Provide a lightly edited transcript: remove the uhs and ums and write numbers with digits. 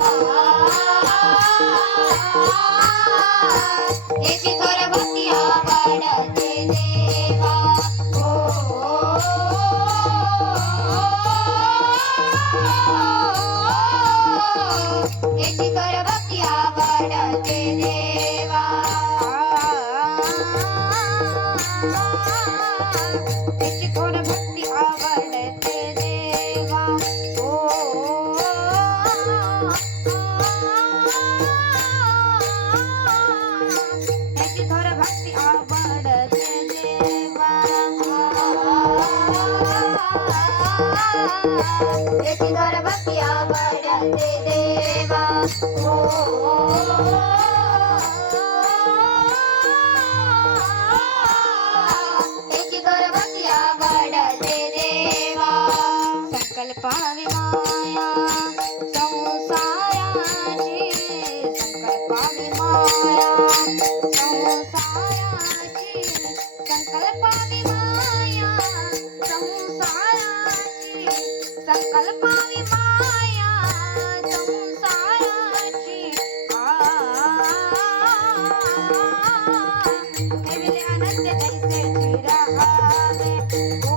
याची थोर भक्ती आवडते देवा. ओ, याची थोर भक्ती आवडते देवा. याची थोर भक्ती आवडते देवा. ओ, याची थोर भक्ती आवडते देवा. याची थोर भक्ती आवडते देवा. ओ, याची थोर भक्ती आवडते देवा. संकल्पावी माया संसाराची, संकल्पावी माया संसाराची, संकल्पावी माया संसाराची, संकल्पावी माया संसाराची. ठेवले अनंत तैसे चिरावे. ओ,